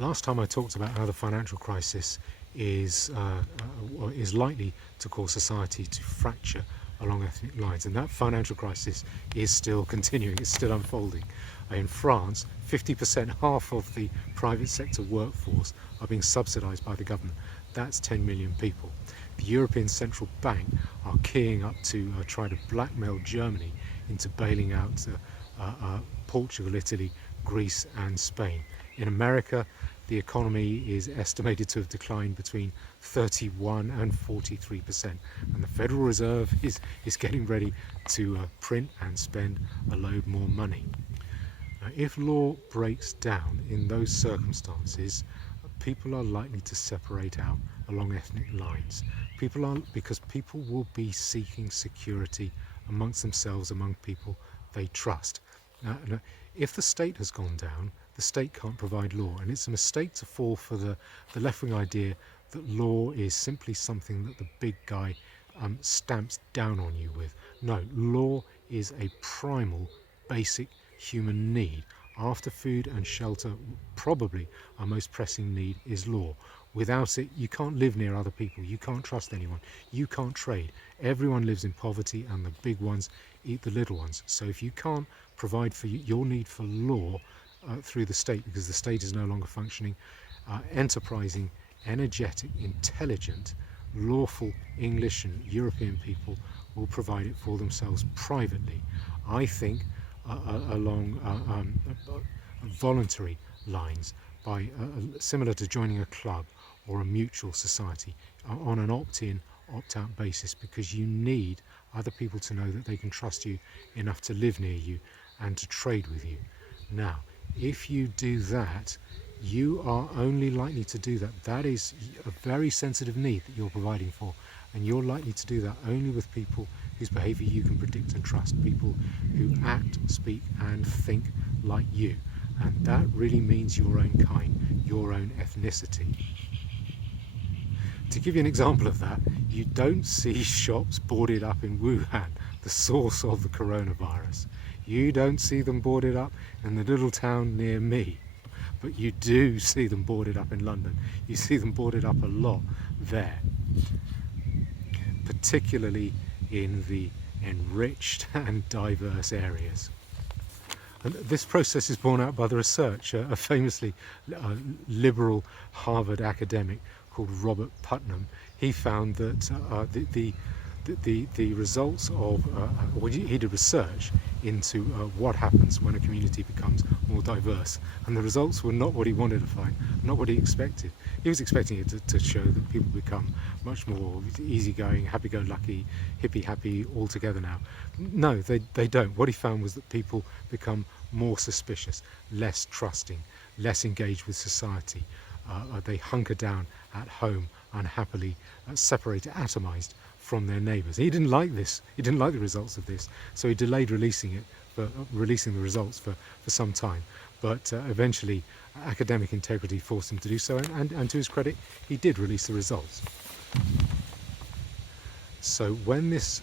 Last time I talked about how the financial crisis is likely to cause society to fracture along ethnic lines, and that financial crisis is still continuing, it's still unfolding. In France, 50%, half of the private sector workforce are being subsidised by the government. That's 10 million people. The European Central Bank are keying up to try to blackmail Germany into bailing out Portugal, Italy, Greece and Spain. In America, the economy is estimated to have declined between 31 and 43%, and the Federal Reserve is getting ready to print and spend a load more money. Now, if law breaks down in those circumstances, people are likely to separate out along ethnic lines. Because people will be seeking security amongst themselves, among people they trust. Now, if the state has gone down, the state can't provide law, and it's a mistake to fall for the left-wing idea that law is simply something that the big guy stamps down on you with. No, law is a primal, basic human need. After food and shelter, probably our most pressing need is law. Without it, you can't live near other people, you can't trust anyone, you can't trade. Everyone lives in poverty, and the big ones eat the little ones. So if you can't provide for your need for law through the state, because the state is no longer functioning, enterprising, energetic, intelligent, lawful English and European people will provide it for themselves privately. I think along voluntary lines, by similar to joining a club or a mutual society, on an opt-in, opt-out basis, because you need other people to know that they can trust you enough to live near you and to trade with you. Now, if you do that, you are only likely to do that. That is a very sensitive need that you're providing for, and you're likely to do that only with people whose behaviour you can predict and trust, people who act, speak and think like you. And that really means your own kind, your own ethnicity. To give you an example of that, you don't see shops boarded up in Wuhan, the source of the coronavirus. You don't see them boarded up in the little town near me, but you do see them boarded up in London. You see them boarded up a lot there, particularly in the enriched and diverse areas. And this process is borne out by the research. A famously liberal Harvard academic called Robert Putnam, he found that the results of, he did research into what happens when a community becomes more diverse, and the results were not what he wanted to find, not what he expected. He was expecting it to show that people become much more easygoing, happy-go-lucky, hippie-happy all together now. No, they don't. What he found was that people become more suspicious, less trusting, less engaged with society. They hunker down at home, unhappily, separated, atomized from their neighbours. He didn't like this. He didn't like the results of this, so he delayed releasing the results for some time. But eventually, academic integrity forced him to do so, and to his credit, he did release the results. So when this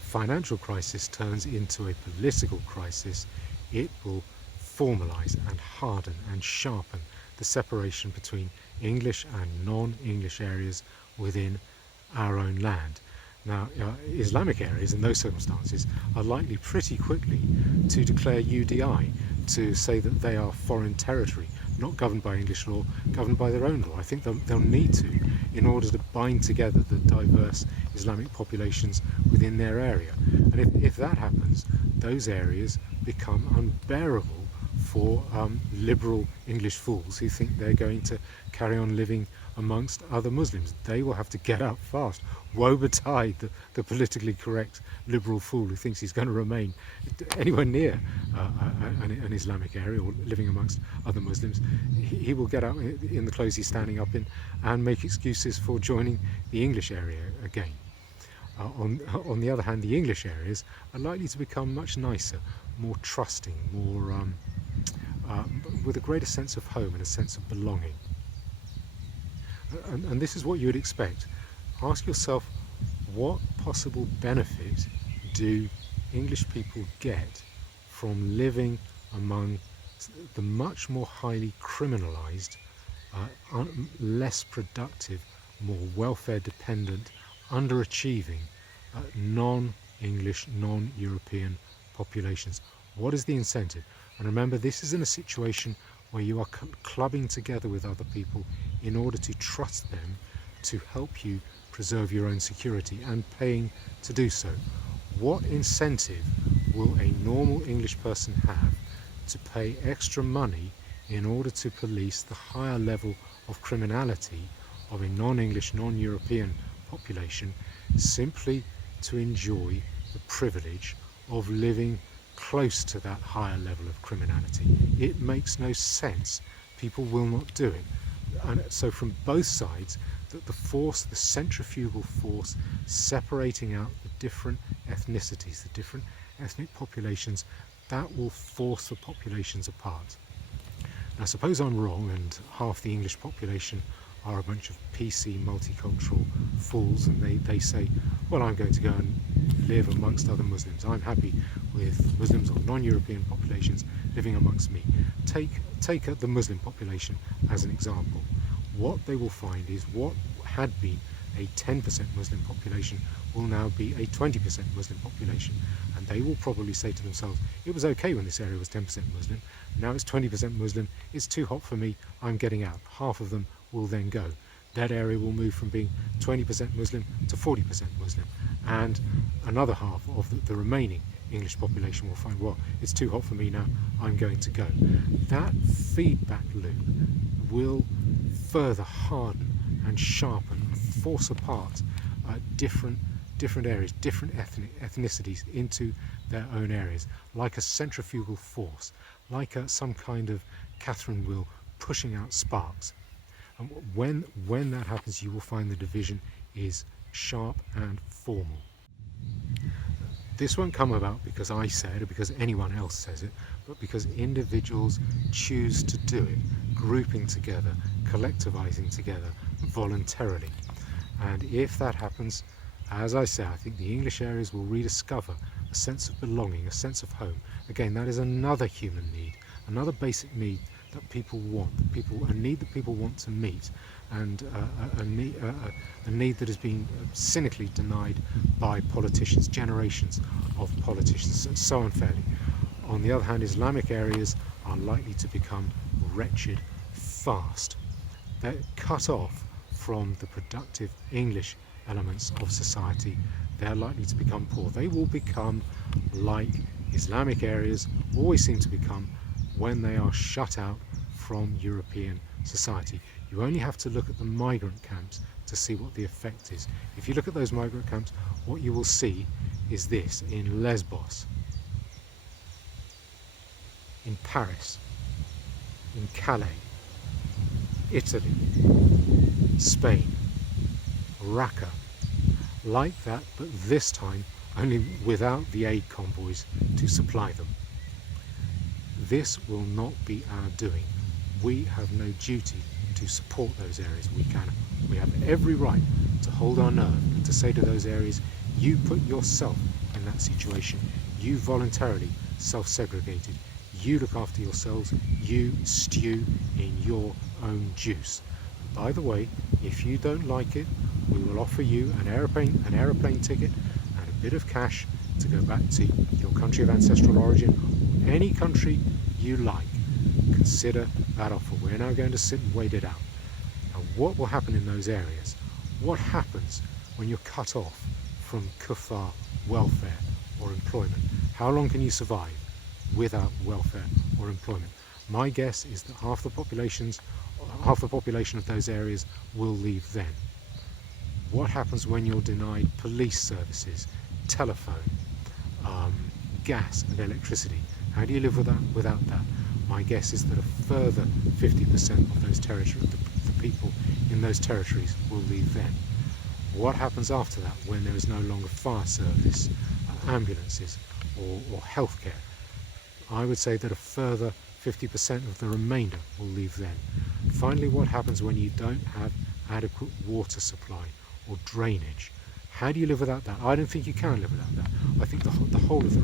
financial crisis turns into a political crisis, it will formalise and harden and sharpen the separation between English and non-English areas within our own land. Now, Islamic areas in those circumstances are likely pretty quickly to declare UDI, to say that they are foreign territory, not governed by English law, governed by their own law. I think they'll need to, in order to bind together the diverse Islamic populations within their area. And if that happens, those areas become unbearable for liberal English fools who think they're going to carry on living amongst other Muslims. They will have to get out fast. Woe betide the politically correct liberal fool who thinks he's going to remain anywhere near an Islamic area or living amongst other Muslims. He will get out in the clothes he's standing up in and make excuses for joining the English area again. On the other hand, the English areas are likely to become much nicer, more trusting, more with a greater sense of home and a sense of belonging. And this is what you would expect. Ask yourself, what possible benefit do English people get from living among the much more highly criminalised, less productive, more welfare dependent, underachieving, non-English, non-European populations. What is the incentive? And remember, this is in a situation where you are clubbing together with other people in order to trust them to help you preserve your own security and paying to do so. What incentive will a normal English person have to pay extra money in order to police the higher level of criminality of a non-English, non-European population, simply to enjoy the privilege of living close to that higher level of criminality? It makes no sense. People will not do it. And so from both sides, that the force, the centrifugal force separating out the different ethnicities, the different ethnic populations, that will force the populations apart. Now suppose I'm wrong and half the English population are a bunch of PC multicultural fools, and they say, well, I'm going to go and live amongst other Muslims. I'm happy with Muslims or non-European populations living amongst me. Take the Muslim population as an example. What they will find is what had been a 10% Muslim population will now be a 20% Muslim population, and they will probably say to themselves, it was okay when this area was 10% Muslim, now it's 20% Muslim, it's too hot for me, I'm getting out. Half of them will then go. That area will move from being 20% Muslim to 40% Muslim, and another half of the remaining English population will find, well, it's too hot for me now, I'm going to go. That feedback loop will further harden and sharpen and force apart different areas, different ethnicities into their own areas, like a centrifugal force, like some kind of Catherine wheel pushing out sparks. And when that happens, you will find the division is sharp and formal. This won't come about because I say it or because anyone else says it, but because individuals choose to do it, grouping together, collectivizing together voluntarily. And if that happens, as I say, I think the English areas will rediscover a sense of belonging, a sense of home. Again, that is another human need, another basic need that people want, a need that people want to meet, and a need that has been cynically denied by politicians, generations of politicians, so unfairly. On the other hand, Islamic areas are likely to become wretched fast. They're cut off from the productive English elements of society. They're likely to become poor. They will become like Islamic areas always seem to become when they are shut out from European society. You only have to look at the migrant camps to see what the effect is. If you look at those migrant camps, what you will see is this: in Lesbos, in Paris, in Calais, Italy, Spain, Raqqa, like that, but this time only without the aid convoys to supply them. This will not be our doing. We have no duty to support those areas. We have every right to hold our nerve and to say to those areas, you put yourself in that situation, you voluntarily self-segregated, you look after yourselves, you stew in your own juice. And by the way, if you don't like it, we will offer you an aeroplane ticket and a bit of cash to go back to your country of ancestral origin, any country you like. Consider that offer. We're now going to sit and wait it out. Now, what will happen in those areas? What happens when you're cut off from kufar, welfare or employment? How long can you survive without welfare or employment? My guess is that half the population of those areas will leave then. What happens when you're denied police services, telephone, gas and electricity? How do you live without that? My guess is that a further 50% of those territories, the people in those territories, will leave then. What happens after that when there is no longer fire service, ambulances or healthcare? I would say that a further 50% of the remainder will leave then. Finally, what happens when you don't have adequate water supply or drainage? How do you live without that? I don't think you can live without that. I think the whole of the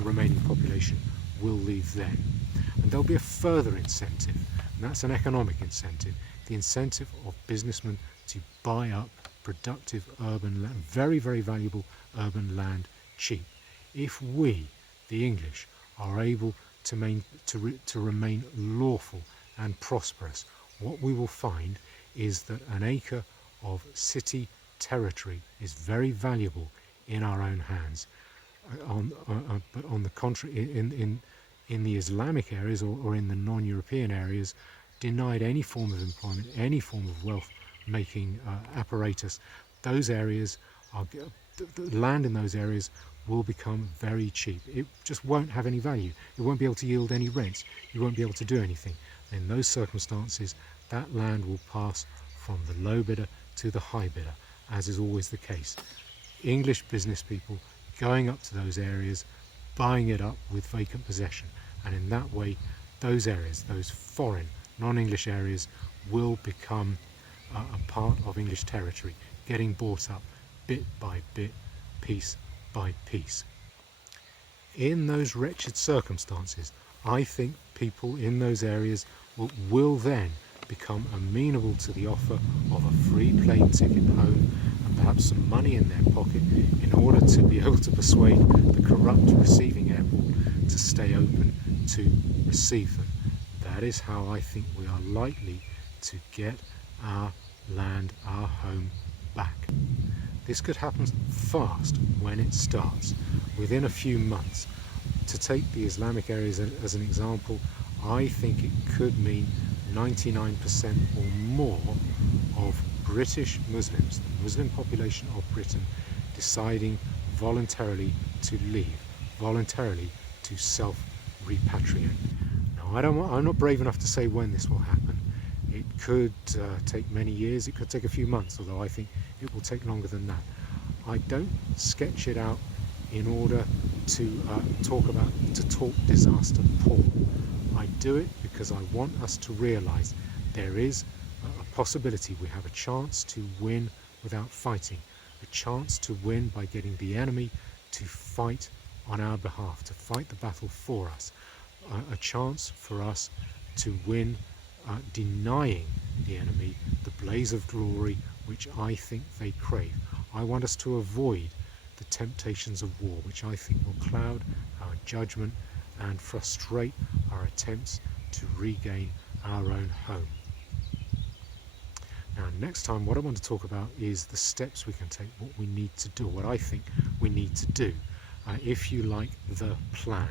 remaining population will leave then. And there'll be a further incentive, and that's an economic incentive, the incentive of businessmen to buy up productive urban land, very, very valuable urban land, cheap. If we, the English, are able to remain lawful and prosperous, what we will find is that an acre of city territory is very valuable in our own hands. But on the contrary, in the Islamic areas or in the non-European areas, denied any form of employment, any form of wealth-making apparatus, those areas the land in those areas will become very cheap. It just won't have any value. It won't be able to yield any rents. You won't be able to do anything. In those circumstances, that land will pass from the low bidder to the high bidder, as is always the case. English business people going up to those areas, buying it up with vacant possession, and in that way those areas, those foreign non-English areas, will become a part of English territory, getting bought up bit by bit, piece by piece. In those wretched circumstances, I think people in those areas will then become amenable to the offer of a free plane ticket home and perhaps some money in their pocket in order to be able to persuade the corrupt receiving airport to stay open to receive them. That is how I think we are likely to get our land, our home back. This could happen fast when it starts, within a few months. To take the Islamic areas as an example, I think it could mean 99% or more of British Muslims, the Muslim population of Britain, deciding voluntarily to leave, voluntarily to self-repatriate. Now, I'm not brave enough to say when this will happen. It could take many years, it could take a few months, although I think it will take longer than that. I don't sketch it out in order to talk disaster poor. I do it because I want us to realise there is a possibility, we have a chance to win without fighting, a chance to win by getting the enemy to fight on our behalf, to fight the battle for us, a chance for us to win denying the enemy the blaze of glory which I think they crave. I want us to avoid the temptations of war, which I think will cloud our judgment and frustrate our attempts to regain our own home. Now, next time, what I want to talk about is the steps we can take, what we need to do, what I think we need to do, if you like, the plan.